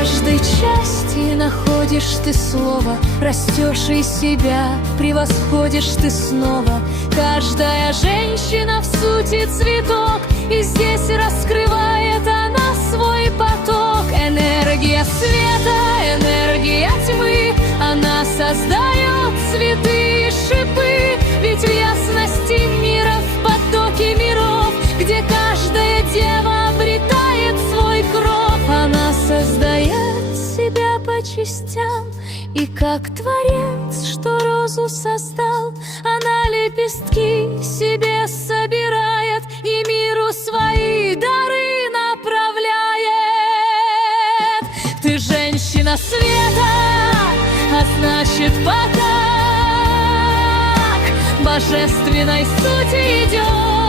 каждой части находишь ты слово, растешь из себя, превосходишь ты снова. Каждая женщина в сути цветок, и здесь раскрывает она свой поток. Энергия света, энергия тьмы, она создает цветы и шипы. Ведь в ясности мира, в потоке миров, где каждая дева обретает свой кров, она создает себя по частям. И как творец, что розу создал, она лепестки себе собирает и миру свои дары направляет. Ты женщина света, а значит поток божественной сути идет.